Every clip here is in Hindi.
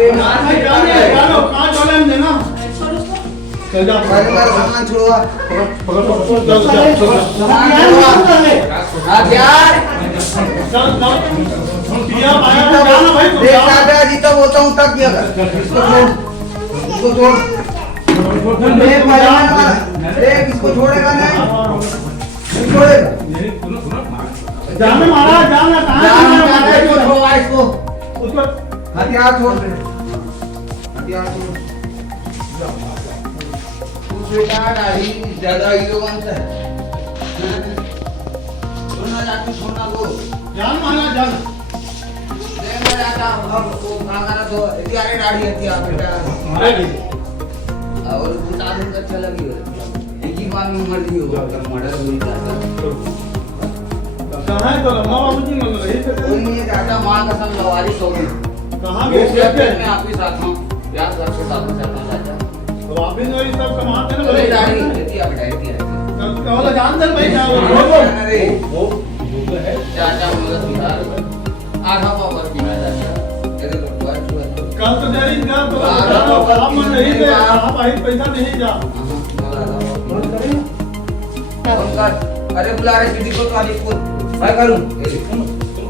भाई जानो कहाँ चले हम देना चल जा सामान छोड़वा चल आप यार दिया पाया जाना भाई देख दादा जी तो बोलता हूँ तक किया कर इसको छोड़ देख देख इसको छोड़ेगा नहीं छोड़ेगा जाने मारा जाना कहाँ छोड़वा इसको उसको हथियार छोड़ दे हथियार छोड़ तू बेटा गाड़ी ज्यादा हीरो बनता है छोड़ना जाती छोड़ना को जान मारा जान देखना जाता अब वो कागरा तो हथियार गाड़ी हथियार बेटा मारे भी और बता दूं अच्छा लगी हो एक ही बार में मर गई होगा कब मर्डर हुई जाता कहाँ है तो लम्बा बाबू जी मिल रही है कोई नहीं जाता मां कसम लवारी सो गई कहाँ गए मैं आपके साथ हूं यार घर के साथ में चलना चाहता तो आप भी वही सब कमाते हैं ना अरे भाई गाड़ी हथियार बैठ गया कहो जान दे भाई क्या अरे वो है चाचा मुझे बिहार आधा पावर बिना जाता तेरे को बात हुआ कल तो जारी कर तो आप मन नहीं दे आप आई पैसा नहीं जा अरे बुला रहे दीदी को तो आली को मैं करूं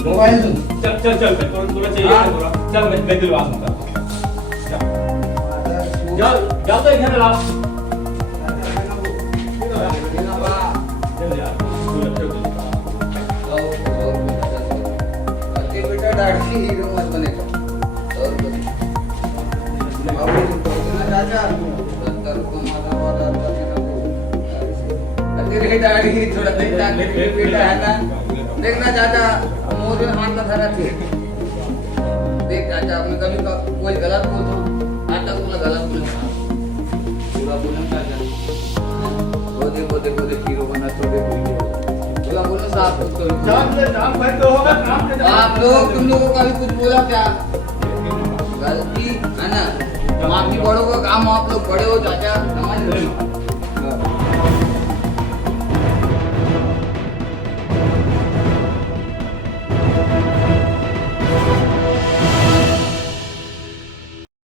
मोबाइल दूं चल चल चल थोड़ा चाहिए थोड़ा चल मैं दिलवा दूंगा जाओ तो इधर लाओ चल यार बेटा दाढ़ी हीरो मत बनेगा और बाबू तो ना चाचा 70 को मारा वाला तेरे दाढ़ी थोड़ा देखता बेटा है ना देखना चाचा मोरे हाथ का धरा थे देख चाचा मैं कभी कोई गलत बोलता हूँ आज तक बोला गलत बोला पूरा बोलना चाचा बोले हीरो बना छोड़े बोला बोलो साफ तो जान भाई तो होगा काम के आप लोग तुम लोगों का भी कुछ बोला क्या गलती है ना माफी बड़ों का काम आप लोग बड़े हो चाचा समझ लो